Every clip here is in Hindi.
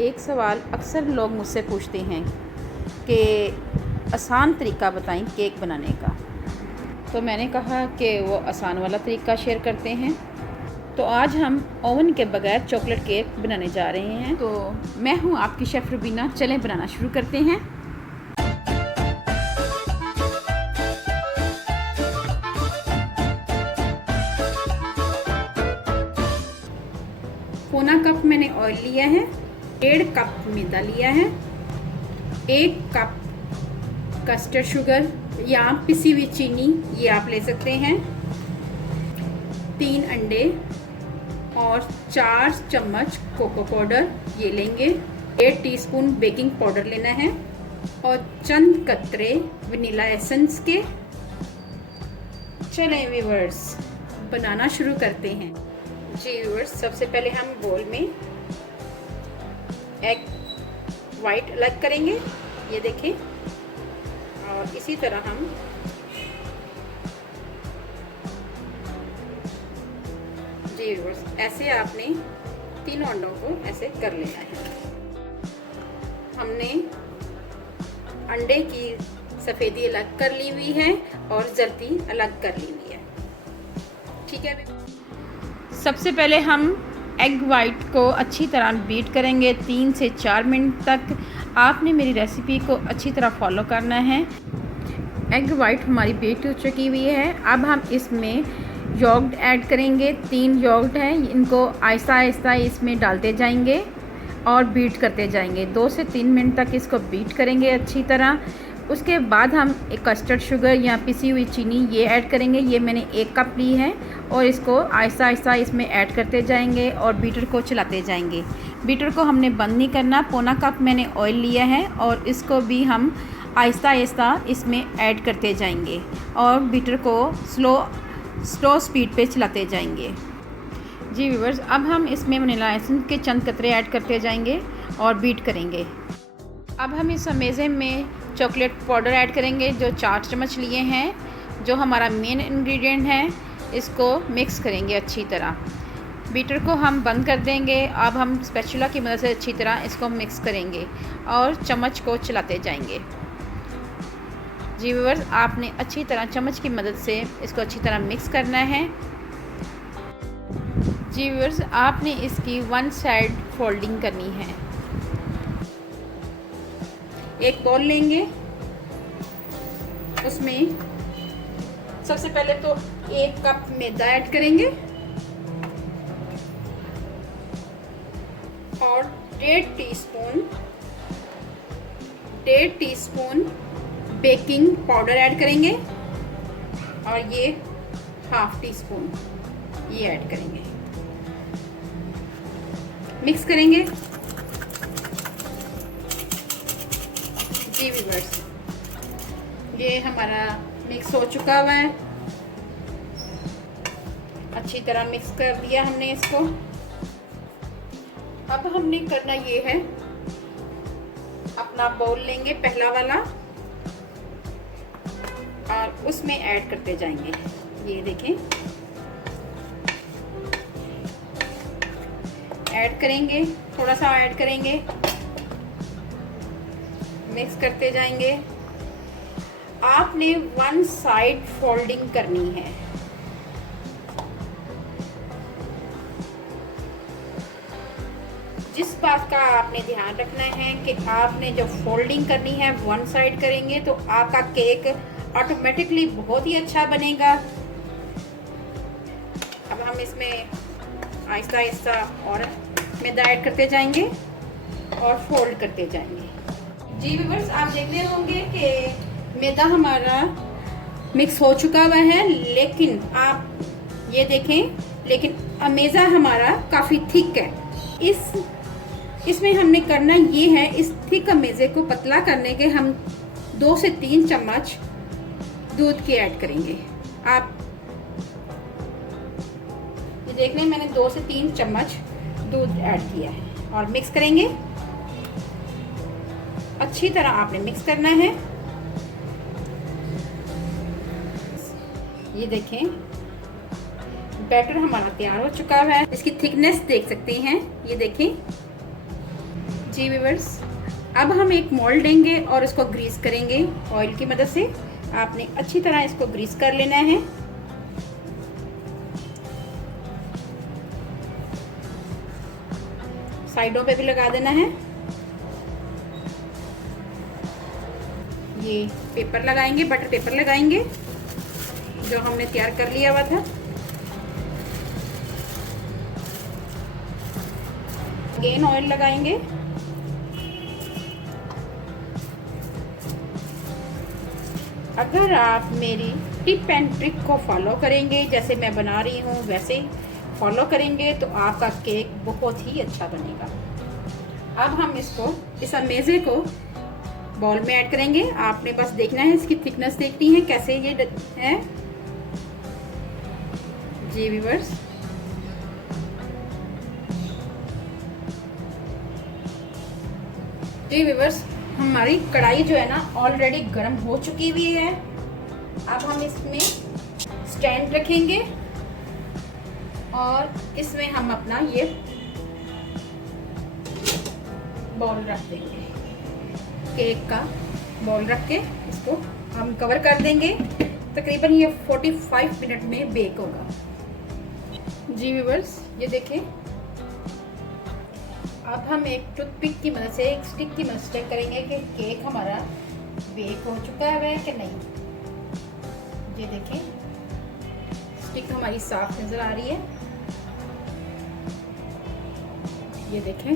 एक सवाल अक्सर लोग मुझसे पूछते हैं कि आसान तरीका बताएं केक बनाने का। तो मैंने कहा कि वो आसान वाला तरीका शेयर करते हैं। तो आज हम ओवन के बगैर चॉकलेट केक बनाने जा रहे हैं। तो मैं हूँ आपकी शेफ़ रुबीना। चलें बनाना शुरू करते हैं। पौना कप मैंने ऑयल लिया है, 1.5 कप मैदा लिया है, 1 कप कस्टर्ड शुगर या पिसी हुई चीनी ये आप ले सकते हैं, 3 अंडे और 4 चम्मच कोको पाउडर ये लेंगे, 1 टीस्पून बेकिंग पाउडर लेना है और चंद कतरे वनीला एसेंस के। चलें व्यूअर्स बनाना शुरू करते हैं। जी व्यूअर्स, सबसे पहले हम बोल में एग वाइट अलग करेंगे, ये देखें, और इसी तरह हम जी व्यूअर्स ऐसे आपने तीनों अंडों को ऐसे कर लेना है। हमने अंडे की सफ़ेदी अलग कर ली हुई है और जर्दी अलग कर ली हुई है। ठीक है, सबसे पहले हम एग वाइट को अच्छी तरह बीट करेंगे 3 से 4 मिनट तक। आपने मेरी रेसिपी को अच्छी तरह फॉलो करना है। एग वाइट हमारी बीट हो चुकी हुई है। अब हम इसमें योगर्ट ऐड करेंगे। 3 योगर्ट हैं, इनको आहिस्ता आहिस्ता इसमें डालते जाएंगे और बीट करते जाएंगे। 2 से 3 मिनट तक इसको बीट करेंगे अच्छी तरह। उसके बाद हम एक कस्टर्ड शुगर या पिसी हुई चीनी ये ऐड करेंगे। ये मैंने 1 कप ली है और इसको आहिस्ता आहिस्ता इसमें ऐड करते जाएंगे और बीटर को चलाते जाएंगे। बीटर को हमने बंद नहीं करना। पौना कप मैंने ऑयल लिया है और इसको भी हम आहिस्ता आहिस्ता इसमें ऐड करते जाएंगे और बीटर को स्लो स्पीड पे चलाते जाएंगे। जी व्यूअर्स, अब हम इसमें वनीला एसेंस के चंद कतरे ऐड करते जाएंगे और बीट करेंगे। अब हम इस अमेज़े में चॉकलेट पाउडर ऐड करेंगे जो 4 चम्मच लिए हैं, जो हमारा मेन इंग्रेडिएंट है। इसको मिक्स करेंगे अच्छी तरह। बीटर को हम बंद कर देंगे। अब हम स्पैचुला की मदद से अच्छी तरह इसको मिक्स करेंगे और चम्मच को चलाते जाएंगे। जी व्यूअर्स, आपने अच्छी तरह चम्मच की मदद से इसको अच्छी तरह मिक्स करना है। जी व्यूअर्स, आपने इसकी 1 साइड फोल्डिंग करनी है। एक बॉल लेंगे, उसमें सबसे पहले तो 1 कप मैदा ऐड करेंगे और 1.5 टीस्पून बेकिंग पाउडर ऐड करेंगे और ये 1/2 टीस्पून ये ऐड करेंगे। मिक्स करेंगे। जी व्यूअर्स, ये हमारा मिक्स हो चुका हुआ है। अच्छी तरह मिक्स कर दिया हमने इसको। अब हमने करना ये है, अपना बाउल लेंगे पहला वाला और उसमें ऐड करते जाएंगे। ये देखें, ऐड करेंगे, थोड़ा सा ऐड करेंगे, मिक्स करते जाएंगे। आपने 1 साइड फोल्डिंग करनी है। जिस बात का आपने ध्यान रखना है कि आपने जो फोल्डिंग करनी है 1 साइड करेंगे तो आपका केक ऑटोमेटिकली बहुत ही अच्छा बनेगा। अब हम इसमें आहिस्ता आहिस्ता और मैदा ऐड करते जाएंगे और फोल्ड करते जाएंगे। जी व्यूअर्स, आप देख रहे होंगे कि मैदा हमारा मिक्स हो चुका हुआ है, लेकिन आप ये देखें, लेकिन अमेज़ा हमारा काफ़ी थिक है। इसमें हमने करना ये है, इस थिक अमेज़े को पतला करने के हम 2 से 3 चम्मच दूध के ऐड करेंगे। आप ये देख लें, मैंने 2 से 3 चम्मच दूध ऐड किया है और मिक्स करेंगे। अच्छी तरह आपने मिक्स करना है। ये देखें, बैटर हमारा तैयार हो चुका है। इसकी थिकनेस देख सकते हैं, ये देखें। जी व्यूअर्स, अब हम एक मोल्ड लेंगे और इसको ग्रीस करेंगे ऑयल की मदद से। आपने अच्छी तरह इसको ग्रीस कर लेना है। साइडों पे भी लगा देना है। ये पेपर लगाएंगे, बटर पेपर लगाएंगे जो हमने तैयार कर लिया हुआ था। अगेन ऑयल लगाएंगे। अगर आप मेरी टिप एंड ट्रिक को फॉलो करेंगे, जैसे मैं बना रही हूँ वैसे फॉलो करेंगे, तो आपका केक बहुत ही अच्छा बनेगा। अब हम इसको, इस अमेज़े को बॉल में ऐड करेंगे। आपने बस देखना है, इसकी थिकनेस देखनी है कैसे ये है। जी व्यूअर्स, हमारी कढ़ाई जो है ना ऑलरेडी गर्म हो चुकी हुई है। अब हम इसमें स्टैंड रखेंगे और इसमें हम अपना ये बॉल रख देंगे। केक का बॉल रख के इसको हम कवर कर देंगे। तकरीबन ये 45 मिनट में बेक होगा। जी व्यूअर्स, ये देखें। अब हम एक टूथपिक की मदद से, एक स्टिक की मदद से चेक करेंगे कि केक हमारा बेक हो चुका है कि नहीं। ये देखें, स्टिक हमारी साफ नजर आ रही है। ये देखें।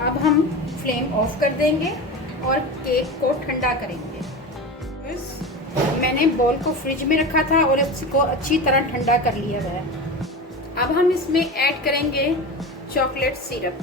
अब हम फ्लेम ऑफ कर देंगे और केक को ठंडा करेंगे। मैंने बॉल को फ्रिज में रखा था और इसको अच्छी तरह ठंडा कर लिया है। अब हम इसमें ऐड करेंगे चॉकलेट सिरप।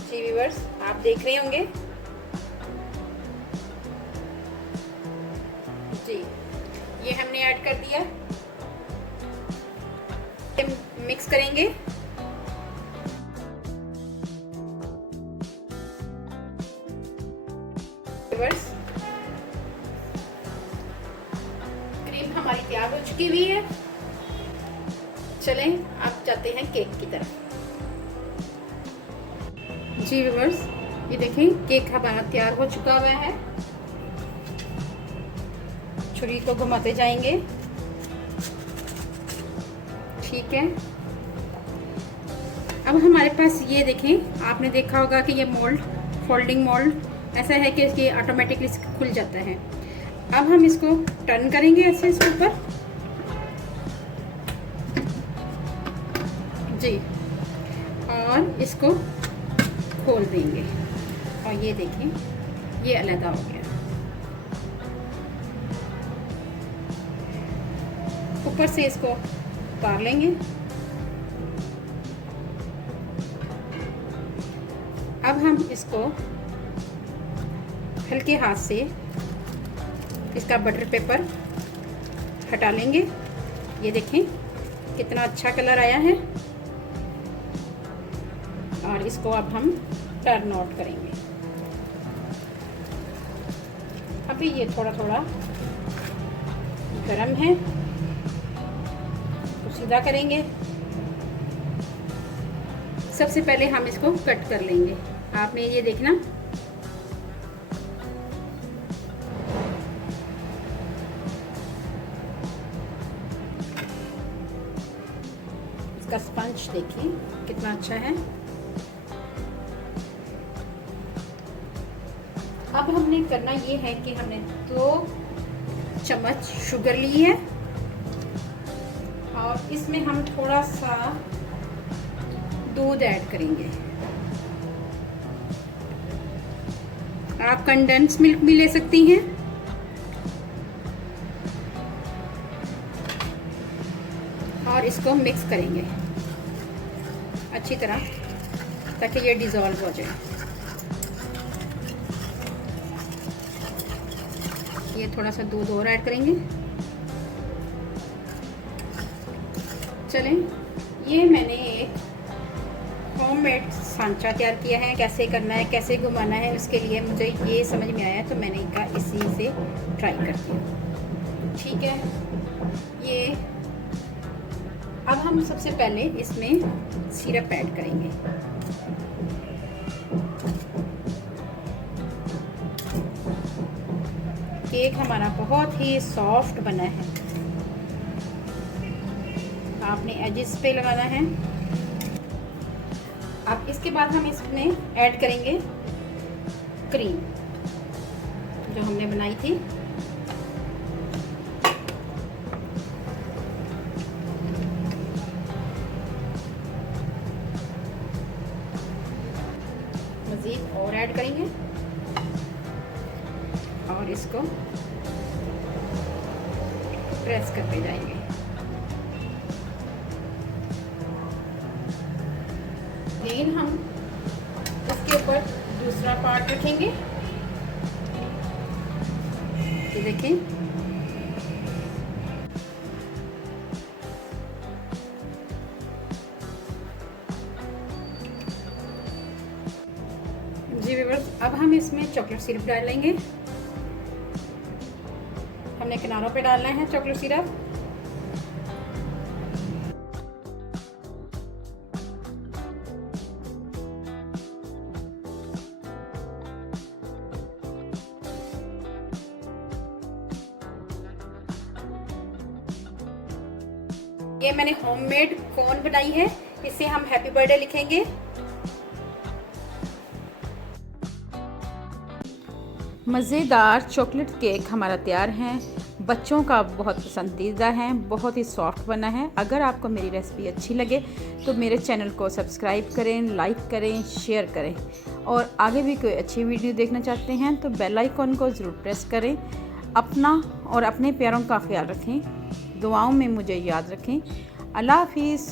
जी व्यूअर्स, आप देख रहे होंगे। जी, ये हमने ऐड कर दिया। मिक्स करेंगे। व्यूअर्स, क्रीम हमारी तैयार हो चुकी हुई है। चलें अब जाते हैं केक की तरफ। जी व्यूअर्स, ये देखें, केक हमारा तैयार हो चुका हुआ है। छुरी को घुमाते जाएंगे। ठीक है। अब हमारे पास ये देखें, आपने देखा होगा कि ये मोल्ड, फोल्डिंग मोल्ड ऐसा है कि ये ऑटोमेटिकली खुल जाता है। अब हम इसको टर्न करेंगे ऐसे इसके ऊपर। जी, और इसको खोल देंगे और ये देखें, ये अलग हो गया। ऊपर से इसको उतार लेंगे। अब हम इसको हल्के हाथ से इसका बटर पेपर हटा लेंगे। ये देखें कितना अच्छा कलर आया है। और इसको अब हम टर्न आउट करेंगे। अभी ये थोड़ा थोड़ा गरम है तो सीधा करेंगे। सबसे पहले हम इसको कट कर लेंगे। आपने ये देखना, इसका स्पंज देखिए कितना अच्छा है। अब हमने करना ये है कि हमने 2 चम्मच शुगर ली है और इसमें हम थोड़ा सा दूध ऐड करेंगे। आप कंडेंस मिल्क भी ले सकती हैं। और इसको मिक्स करेंगे अच्छी तरह ताकि ये डिज़ोल्व हो जाए। ये थोड़ा सा दूध और ऐड करेंगे। चलें, ये मैंने एक होममेड सांचा तैयार किया है। कैसे करना है, कैसे घुमाना है, उसके लिए मुझे ये समझ में आया तो मैंने कहा इसी से ट्राई करती हूँ। ठीक है। ये अब हम सबसे पहले इसमें सिरप ऐड करेंगे। केक हमारा बहुत ही सॉफ्ट बना है। आपने एजेस पे लगाना है। अब इसके बाद हम इसमें ऐड करेंगे क्रीम जो हमने बनाई थी। मज़ीद और ऐड करेंगे और इसको प्रेस करते जाएंगे। फिर हम इसके ऊपर दूसरा पार्ट रखेंगे। ये देखें, जी व्यूअर्स, अब हम इसमें चॉकलेट सिरप डालेंगे। हमने किनारों पे डालना है चॉकलेट सिरप। ये मैंने होममेड कोन बनाई है, इससे हम हैप्पी बर्थडे लिखेंगे। मज़ेदार चॉकलेट केक हमारा तैयार है। बच्चों का बहुत पसंदीदा है, बहुत ही सॉफ्ट बना है। अगर आपको मेरी रेसिपी अच्छी लगे तो मेरे चैनल को सब्सक्राइब करें, लाइक करें, शेयर करें। और आगे भी कोई अच्छी वीडियो देखना चाहते हैं तो बेल आइकॉन को ज़रूर प्रेस करें। अपना और अपने प्यारों का ख्याल रखें। दुआओं में मुझे याद रखें। अल्लाह हाफिज़।